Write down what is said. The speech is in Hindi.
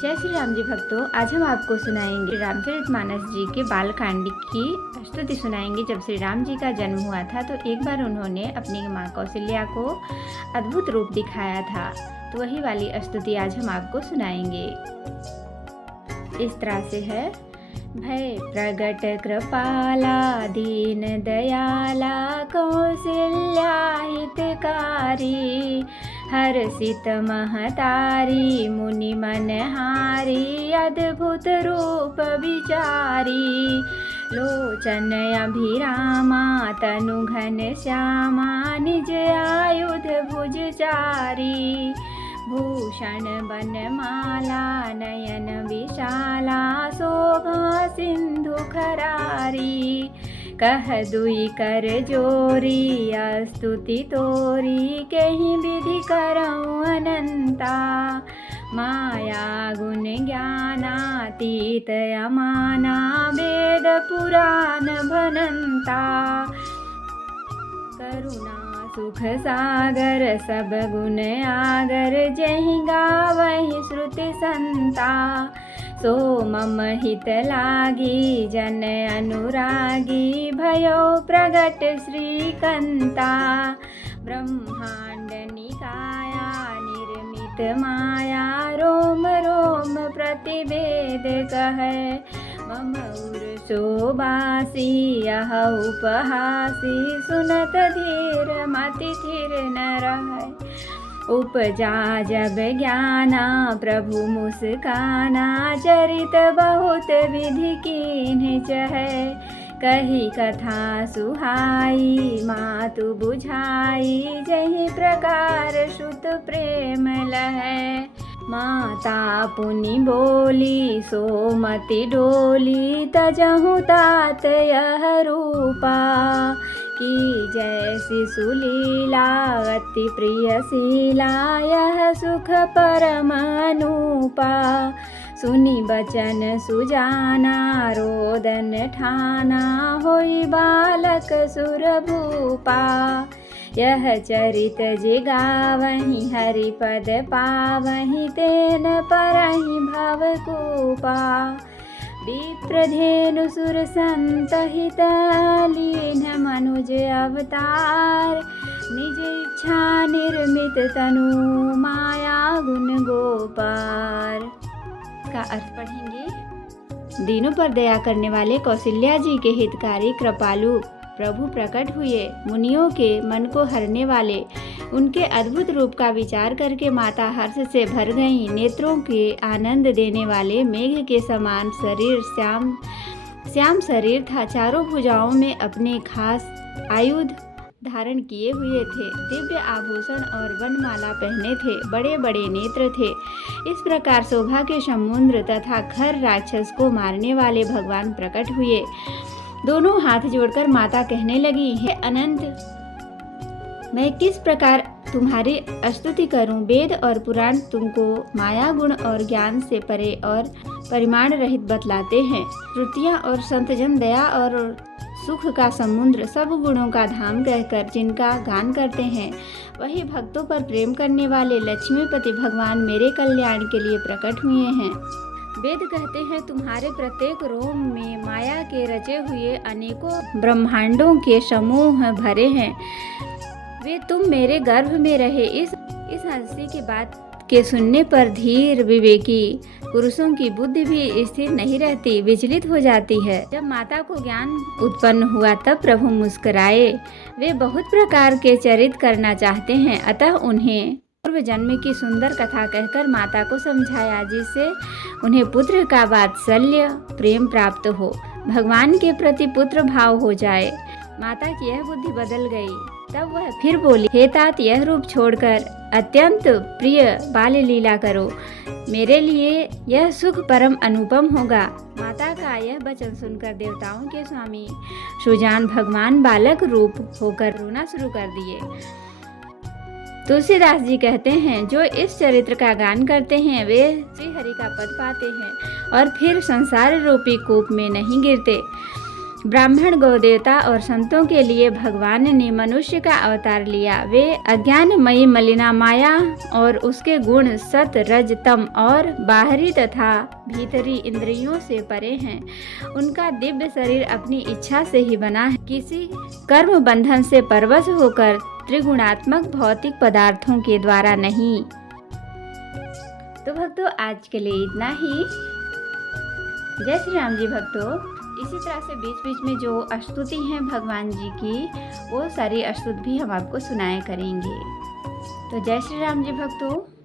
जय श्री राम जी भक्तों, आज हम आपको सुनाएंगे रामचरितमानस जी के बालकांड की स्तुति सुनाएंगे। जब श्री राम जी का जन्म हुआ था तो एक बार उन्होंने अपनी माँ कौशल्या को अद्भुत रूप दिखाया था, तो वही वाली स्तुति आज हम आपको सुनाएंगे। इस तरह से है। भय प्रगट कृपाला दीन दयाला कौशल्या हितकारी, हर्षित महतारी मुनि मनहारी, अद्भुत रूप विचारी, लोचन अभिरामा तनु घन श्यामा, निज आयुध भुजचारी, भूषण बनमाला नयन विशाला, शोभा सिंधु खरारी, कह दुई कर जोरी स्तुति तोरी, कहीं विधि करऊँ अनंता, माया गुण ज्ञानातीत अमाना, वेद पुराण भनंता, करुणा सुख सागर सब गुण आगर, जहि गावहि श्रुति संता, सो मम हित लागी जन अनुरागी, भयो प्रगट श्रीकंता, ब्रह्मांड निकाया निर्मित माया, रोम रोम प्रतिवेद कहे, मम उर शोभासी यह उपहासी, सुनत धीर मति थिर न रहे, उपजा जब ज्ञाना प्रभु मुस्काना, चरित बहुत विधि कीन्ह चहै, कही कथा सुहाई मातु बुझाई, जहि प्रकार सुत प्रेम लहै, माता पुनि बोली सोमति डोली, तजहु तात यह रूपा, की जैसी सुलीला अति प्रियशीला, यह सुख परम अनूपा, सुनि बचन सुजाना रोदन ठाना, होई बालक सुर भूपा, यह चरित जिगावहि हरि पद पावहि, तेन परहि भवकूपा, विप्रधेनु सुर संतहित लीन मनुज अवतार, निज इच्छा निर्मित तनु माया गुण गोपार। का अर्थ पढ़ेंगे। दीनों पर दया करने वाले कौशल्या जी के हितकारी कृपालु प्रभु प्रकट हुए, मुनियों के मन को हरने वाले, उनके अद्भुत रूप का विचार करके माता हर्ष से भर गईं, नेत्रों के आनंद देने वाले मेघ के समान शरीर श्याम शरीर था, चारों भुजाओं में अपने खास आयुध धारण किए हुए थे, दिव्य आभूषण और वनमाला पहने थे, बड़े बड़े नेत्र थे। इस प्रकार शोभा के समुद्र तथा खर राक्षस को मारने वाले भगवान प्रकट हुए। दोनों हाथ जोड़कर माता कहने लगी, हे अनंत, मैं किस प्रकार तुम्हारी स्तुति करूं। वेद और पुराण तुमको माया गुण और ज्ञान से परे और परिमाण रहित बतलाते हैं। श्रुतियाँ और संतजन दया और सुख का समुद्र, सब गुणों का धाम कहकर जिनका गान करते हैं, वही भक्तों पर प्रेम करने वाले लक्ष्मीपति भगवान मेरे कल्याण के लिए प्रकट हुए हैं। वेद कहते हैं, तुम्हारे प्रत्येक रोम में माया के रचे हुए अनेकों ब्रह्मांडों के समूह भरे हैं। वे तुम मेरे गर्भ में रहे। इस हंसी की बात के सुनने पर धीर विवेकी पुरुषों की बुद्धि भी स्थिर नहीं रहती, विचलित हो जाती है। जब माता को ज्ञान उत्पन्न हुआ तब प्रभु मुस्कुराए। वे बहुत प्रकार के चरित करना चाहते हैं, अतः उन्हें पूर्व जन्म की सुंदर कथा कहकर माता को समझाया, जिससे उन्हें पुत्र का वात्सल्य प्रेम प्राप्त हो, भगवान के प्रति पुत्र भाव हो जाए। माता की यह बुद्धि बदल गई। तब वह फिर बोली, हे तात, यह रूप छोड़कर अत्यंत प्रिय बाल लीला करो, मेरे लिए यह सुख परम अनुपम होगा। माता का यह वचन सुनकर देवताओं के स्वामी सुजान भगवान बालक रूप होकर रोना शुरू कर दिए। तुलसीदास जी कहते हैं, जो इस चरित्र का गान करते हैं वे श्री हरि का पद पाते हैं और फिर संसार रूपी कूप में नहीं गिरते। ब्राह्मण, गौ देवता और संतों के लिए भगवान ने मनुष्य का अवतार लिया। वे अज्ञानमयी मलिना माया और उसके गुण सत, रज, तम और बाहरी तथा भीतरी इंद्रियों से परे हैं। उनका दिव्य शरीर अपनी इच्छा से ही बना है, किसी कर्म बंधन से परवश होकर त्रिगुणात्मक भौतिक पदार्थों के द्वारा नहीं। तो भक्तों, आज के लिए इतना ही। जय श्री राम जी भक्तों। इसी तरह से बीच बीच में जो स्तुति हैं भगवान जी की, वो सारी स्तुति भी हम आपको सुनाया करेंगे। तो जय श्री राम जी भक्तों।